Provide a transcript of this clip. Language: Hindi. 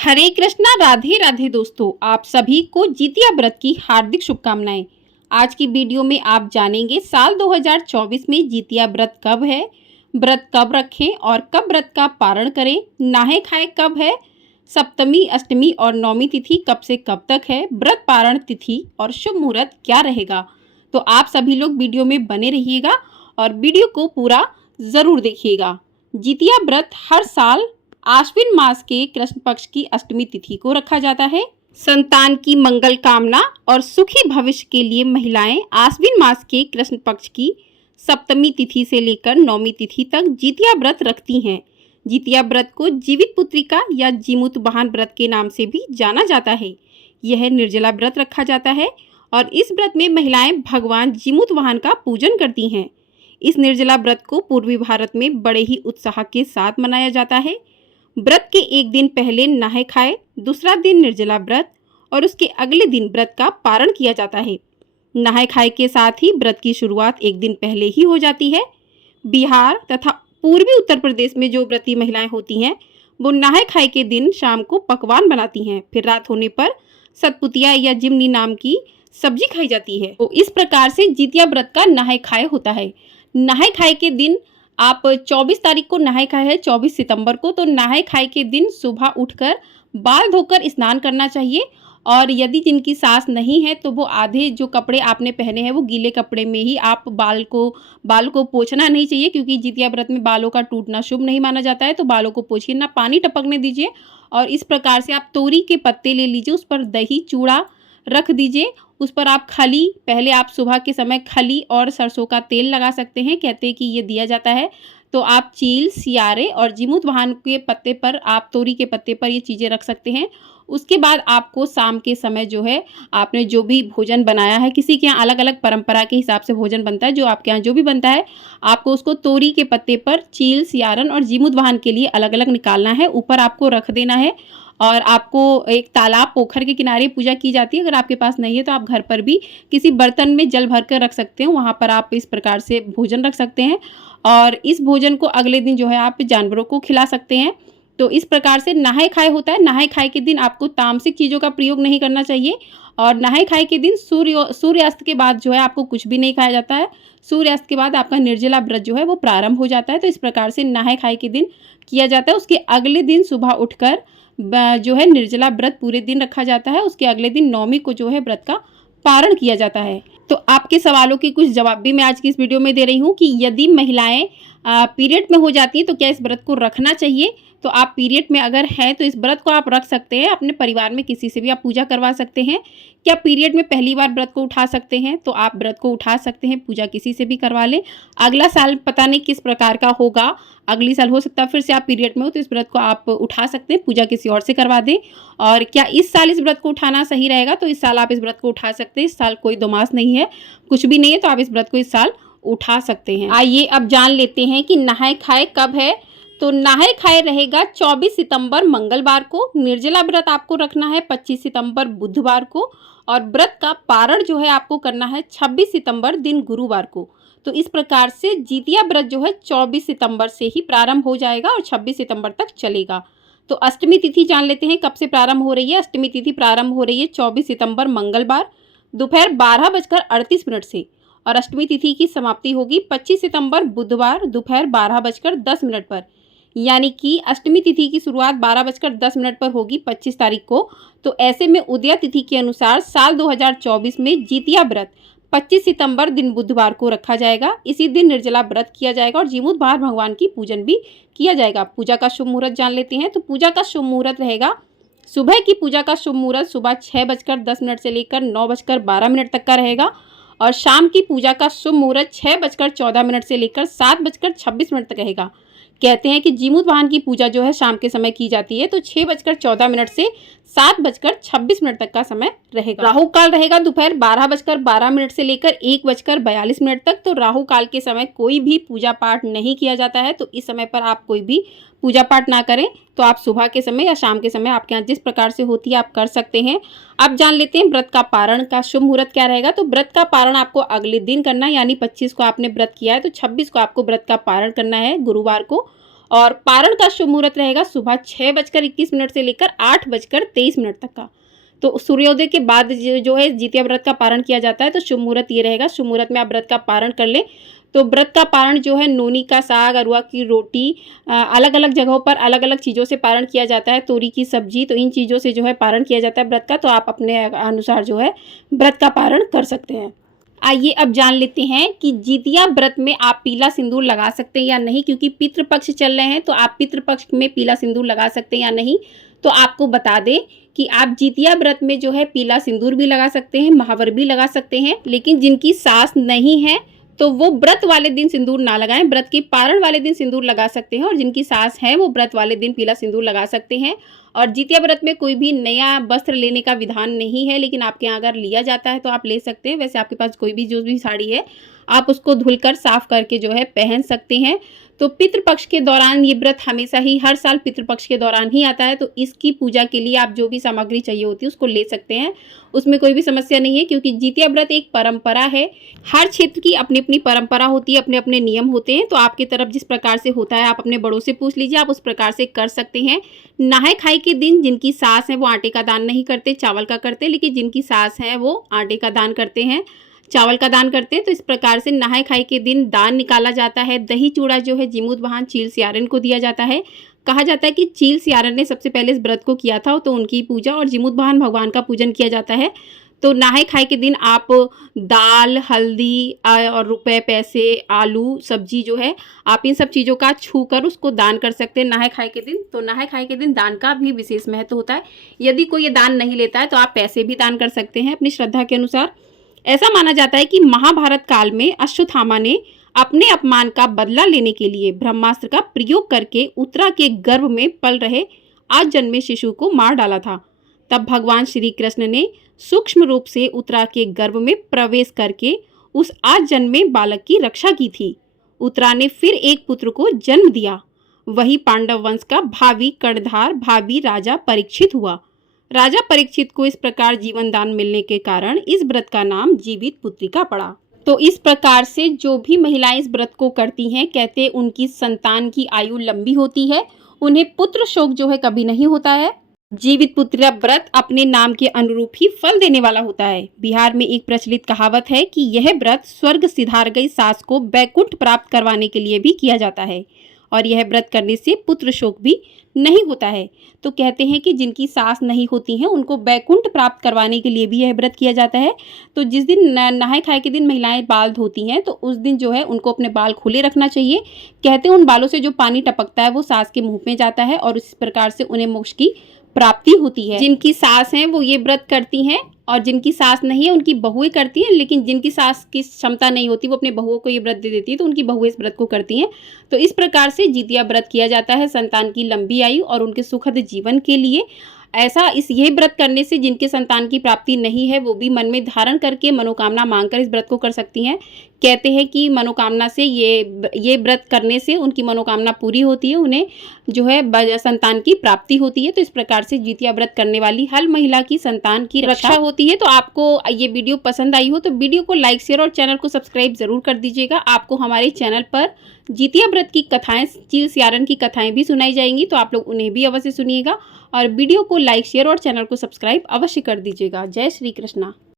हरे कृष्णा, राधे राधे दोस्तों, आप सभी को जितिया व्रत की हार्दिक शुभकामनाएं। आज की वीडियो में आप जानेंगे साल 2024 में जितिया व्रत कब है, व्रत कब रखें और कब व्रत का पारण करें, नहाए खाए कब है, सप्तमी, अष्टमी और नौमी तिथि कब से कब तक है, व्रत पारण तिथि और शुभ मुहूर्त क्या रहेगा। तो आप सभी लोग वीडियो में बने रहिएगा और वीडियो को पूरा ज़रूर देखिएगा। जितिया व्रत हर साल आश्विन मास के कृष्ण पक्ष की अष्टमी तिथि को रखा जाता है। संतान की मंगल कामना और सुखी भविष्य के लिए महिलाएं आश्विन मास के कृष्ण पक्ष की सप्तमी तिथि से लेकर नौमी तिथि तक जितिया व्रत रखती हैं। जितिया व्रत को जीवित पुत्रिका या जीमूत वाहन व्रत के नाम से भी जाना जाता है। यह निर्जला व्रत रखा जाता है और इस व्रत में महिलाएं भगवान जीमूत वाहन का पूजन करती हैं। इस निर्जला व्रत को पूर्वी भारत में बड़े ही उत्साह के साथ मनाया जाता है। व्रत के एक दिन पहले नहाए खाए, दूसरा दिन निर्जला व्रत और उसके अगले दिन व्रत का पारण किया जाता है। नहाए खाए के साथ ही व्रत की शुरुआत एक दिन पहले ही हो जाती है। बिहार तथा पूर्वी उत्तर प्रदेश में जो व्रती महिलाएं होती हैं वो नहाए खाए के दिन शाम को पकवान बनाती हैं, फिर रात होने पर सतपुतिया या जिमनी नाम की सब्जी खाई जाती है। तो इस प्रकार से जितिया व्रत का नहाए खाए होता है। नहाए खाए के दिन आप 24 तारीख को नहाए खाए है, 24 सितंबर को, तो नहाए खाए के दिन सुबह उठकर बाल धोकर स्नान करना चाहिए। और यदि जिनकी सास नहीं है तो वो आधे जो कपड़े आपने पहने हैं वो गीले कपड़े में ही आप बाल को पोंछना नहीं चाहिए, क्योंकि जितिया व्रत में बालों का टूटना शुभ नहीं माना जाता है। तो बालों को पोंछिए, ना पानी टपकने दीजिए। और इस प्रकार से आप तोरी के पत्ते ले लीजिए, उस पर दही चूड़ा रख दीजिए, उस पर आप खली, पहले आप सुबह के समय खली और सरसों का तेल लगा सकते हैं, कहते हैं कि ये दिया जाता है। तो आप चील, सियारे और जीमूत वाहन के पत्ते पर, आप तोरी के पत्ते पर ये चीज़ें रख सकते हैं। उसके बाद आपको शाम के समय जो है आपने जो भी भोजन बनाया है, किसी के यहाँ अलग अलग परंपरा के हिसाब से भोजन बनता है, जो आपके यहाँ जो भी बनता है आपको उसको तोरी के पत्ते पर चील, सियारन और जीमूत वाहन के लिए अलग अलग निकालना है, ऊपर आपको रख देना है। और आपको एक तालाब, पोखर के किनारे पूजा की जाती है। अगर आपके पास नहीं है तो आप घर पर भी किसी बर्तन में जल भर कर रख सकते हैं, वहाँ पर आप इस प्रकार से भोजन रख सकते हैं। और इस भोजन को अगले दिन जो है आप जानवरों को खिला सकते हैं। तो इस प्रकार से नहाए खाए होता है। नहाए खाए के दिन आपको तामसिक चीज़ों का प्रयोग नहीं करना चाहिए। और नहाए खाए के दिन सूर्यास्त के बाद जो है आपको कुछ भी नहीं खाया जाता है। सूर्यास्त के बाद आपका निर्जला व्रत जो है वो प्रारंभ हो जाता है। तो इस प्रकार से नहाए खाए के दिन किया जाता है। उसके अगले दिन सुबह उठकर जो है निर्जला व्रत पूरे दिन रखा जाता है। उसके अगले दिन नौमी को जो है व्रत का पारण किया जाता है। तो आपके सवालों के कुछ जवाब भी मैं आज की इस वीडियो में दे रही हूँ कि यदि महिलाएं पीरियड में हो जाती हैं तो क्या इस व्रत को रखना चाहिए। तो आप पीरियड में अगर है तो इस व्रत को आप रख सकते हैं। अपने परिवार में किसी से भी आप पूजा करवा सकते हैं। क्या पीरियड में पहली बार व्रत को उठा सकते हैं, तो आप व्रत को उठा सकते हैं, पूजा किसी से भी करवा लें। अगला साल पता नहीं किस प्रकार का होगा, अगली साल हो सकता है फिर से आप पीरियड में हो, तो इस व्रत को आप उठा सकते हैं, पूजा किसी और से करवा दें। और क्या इस साल इस व्रत को उठाना सही रहेगा, तो इस साल आप इस व्रत को उठा सकते हैं। इस साल कोई दोमास नहीं है, कुछ भी नहीं है, तो आप इस व्रत को इस साल उठा सकते हैं। आइए अब जान लेते हैं कि नहाए खाए कब है। तो नहाए खाए रहेगा 24 सितंबर मंगलवार को। निर्जला व्रत आपको रखना है 25 सितंबर बुधवार को। और व्रत का पारण जो है आपको करना है 26 सितंबर दिन गुरुवार को। तो इस प्रकार से जितिया व्रत जो है 24 सितंबर से ही प्रारंभ हो जाएगा और 26 सितंबर तक चलेगा। तो अष्टमी तिथि जान लेते हैं कब से प्रारंभ हो रही है। अष्टमी तिथि प्रारंभ हो रही है 24 सितंबर मंगलवार दोपहर 12:38 से। और अष्टमी तिथि की समाप्ति होगी 25 सितंबर बुधवार दोपहर 12:10 पर। यानी कि अष्टमी तिथि की शुरुआत 12:10 पर होगी 25 तारीख को। तो ऐसे में उदया तिथि के अनुसार साल 2024 में जितिया व्रत 25 सितंबर दिन बुधवार को रखा जाएगा। इसी दिन निर्जला व्रत किया जाएगा और जीमूत वाहन भगवान की पूजन भी किया जाएगा। पूजा का शुभ मुहूर्त जान लेते हैं। तो पूजा का शुभ मुहूर्त रहेगा, सुबह की पूजा का शुभ मुहूर्त सुबह 6:10 से लेकर 9:12 तक का रहेगा। और शाम की पूजा का शुभ मुहूर्त 6:14 से लेकर 7:26 तक रहेगा। कहते हैं कि जीमूत वाहन की पूजा जो है शाम के समय की जाती है, तो 6:14 से 7:26 तक का समय रहेगा। राहु काल रहेगा दोपहर 12:12 से लेकर 1:42 तक। तो राहु काल के समय कोई भी पूजा पाठ नहीं किया जाता है। तो इस समय पर आप कोई भी पूजा पाठ ना करें। तो आप सुबह के समय या शाम के समय आपके यहाँ जिस प्रकार से होती है आप कर सकते हैं। अब जान लेते हैं व्रत का पारण का शुभ मुहूर्त क्या रहेगा। तो व्रत का पारण आपको अगले दिन करना है, यानी 25 को आपने व्रत किया है तो 26 को आपको व्रत का पारण करना है गुरुवार को। और पारण का शुभ मुहूर्त रहेगा सुबह 6:21 से लेकर 8:23 तक का। तो सूर्योदय के बाद जो है जितिया व्रत का पारण किया जाता है। तो शुभ मुहूर्त ये रहेगा, शुभ मुहूर्त में आप व्रत का पारण कर लें। तो व्रत का पारण जो है नोनी का साग, अरुआ की रोटी, अलग अलग जगहों पर अलग अलग चीज़ों से पारण किया जाता है, तोरी की सब्जी, तो इन चीज़ों से जो है पारण किया जाता है व्रत का। तो आप अपने अनुसार जो है व्रत का पारण कर सकते हैं। आइए अब जान लेते हैं कि जितिया व्रत में आप पीला सिंदूर लगा सकते हैं या नहीं, क्योंकि पितृपक्ष चल रहे हैं। तो आप पितृपक्ष में पीला सिंदूर लगा सकते हैं या नहीं। तो आपको बता दें कि आप जितिया व्रत में जो है पीला सिंदूर भी लगा सकते हैं, महावर भी लगा सकते हैं। लेकिन जिनकी सास नहीं है तो वो व्रत वाले दिन सिंदूर ना लगाएं, व्रत के पारण वाले दिन सिंदूर लगा सकते हैं। और जिनकी सास है वो व्रत वाले दिन पीला सिंदूर लगा सकते हैं। और जितिया व्रत में कोई भी नया वस्त्र लेने का विधान नहीं है, लेकिन आपके यहाँ अगर लिया जाता है तो आप ले सकते हैं। वैसे आपके पास कोई भी जो भी साड़ी है आप उसको धुलकर साफ करके जो है पहन सकते हैं। तो पितृपक्ष के दौरान ये व्रत हमेशा ही हर साल पितृपक्ष के दौरान ही आता है। तो इसकी पूजा के लिए आप जो भी सामग्री चाहिए होती है उसको ले सकते हैं, उसमें कोई भी समस्या नहीं है। क्योंकि जितिया व्रत एक परंपरा है, हर क्षेत्र की अपनी अपनी परंपरा होती है, अपने अपने नियम होते हैं। तो आपकी तरफ जिस प्रकार से होता है आप अपने बड़ों से पूछ लीजिए, आप उस प्रकार से कर सकते हैं। नहाय खाई के दिन जिनकी सास है वो आटे का दान नहीं करते, चावल का करते, लेकिन जिनकी सास है वो आटे का दान करते हैं, चावल का दान करते हैं। तो इस प्रकार से नहाय खाई के दिन दान निकाला जाता है। दही चूड़ा जो है जिमूत वाहन चील सियारन को दिया जाता है। कहा जाता है कि चील सियारन ने सबसे पहले इस व्रत को किया था, तो उनकी पूजा और जिमूत वाहन भगवान का पूजन किया जाता है। तो नहाय खाई के दिन आप दाल, हल्दी और रुपए, पैसे, आलू, सब्जी जो है आप इन सब चीज़ों का छू कर उसको दान कर सकते हैं नहाय खाई के दिन। तो नहाय खाई के दिन दान का भी विशेष महत्व होता है। यदि कोई ये दान नहीं लेता है तो आप पैसे भी दान कर सकते हैं अपनी श्रद्धा के अनुसार। ऐसा माना जाता है कि महाभारत काल में अश्वत्थामा ने अपने अपमान का बदला लेने के लिए ब्रह्मास्त्र का प्रयोग करके उत्तरा के गर्भ में पल रहे आज जन्मे शिशु को मार डाला था। तब भगवान श्री कृष्ण ने सूक्ष्म रूप से उत्तरा के गर्भ में प्रवेश करके उस आज जन्मे बालक की रक्षा की थी। उत्तरा ने फिर एक पुत्र को जन्म दिया, वही पांडव वंश का भावी कर्णधार भावी राजा परीक्षित हुआ। राजा परीक्षित को इस प्रकार जीवन दान मिलने के कारण इस व्रत का नाम जीवित पुत्रिका पड़ा। तो इस प्रकार से जो भी महिलाएं इस व्रत को करती हैं, कहते हैं उनकी संतान की आयु लंबी होती है, उन्हें पुत्र शोक जो है कभी नहीं होता है। जीवित पुत्रिका व्रत अपने नाम के अनुरूप ही फल देने वाला होता है। बिहार में एक प्रचलित कहावत है कि यह व्रत स्वर्ग सिधार गई सास को बैकुंठ प्राप्त करवाने के लिए भी किया जाता है और यह व्रत करने से पुत्र शोक भी नहीं होता है। तो कहते हैं कि जिनकी सास नहीं होती हैं उनको बैकुंठ प्राप्त करवाने के लिए भी यह व्रत किया जाता है। तो जिस दिन नहाय खाए के दिन महिलाएं बाल धोती हैं तो उस दिन जो है उनको अपने बाल खुले रखना चाहिए। कहते हैं उन बालों से जो पानी टपकता है वो सास के मुंह में जाता है और इस प्रकार से उन्हें मोक्ष की प्राप्ति होती है। जिनकी सास हैं वो ये व्रत करती हैं और जिनकी सास नहीं है उनकी बहुएं करती हैं। लेकिन जिनकी सास की क्षमता नहीं होती वो अपने बहुओं को ये व्रत दे देती है तो उनकी बहुएं इस व्रत को करती हैं। तो इस प्रकार से जितिया व्रत किया जाता है संतान की लंबी आयु और उनके सुखद जीवन के लिए। ऐसा ये व्रत करने से जिनके संतान की प्राप्ति नहीं है वो भी मन में धारण करके मनोकामना मांगकर इस व्रत को कर सकती हैं। कहते हैं कि मनोकामना से ये व्रत करने से उनकी मनोकामना पूरी होती है, उन्हें जो है संतान की प्राप्ति होती है। तो इस प्रकार से जितिया व्रत करने वाली हर महिला की संतान की रक्षा होती है। तो आपको ये वीडियो पसंद आई हो तो वीडियो को लाइक, शेयर और चैनल को सब्सक्राइब जरूर कर दीजिएगा। आपको हमारे चैनल पर जितिया व्रत की कथाएं, चील सियारन की कथाएं भी सुनाई जाएंगी, तो आप लोग उन्हें भी अवश्य सुनिएगा और वीडियो को लाइक, शेयर और चैनल को सब्सक्राइब अवश्य कर दीजिएगा। जय श्री कृष्णा।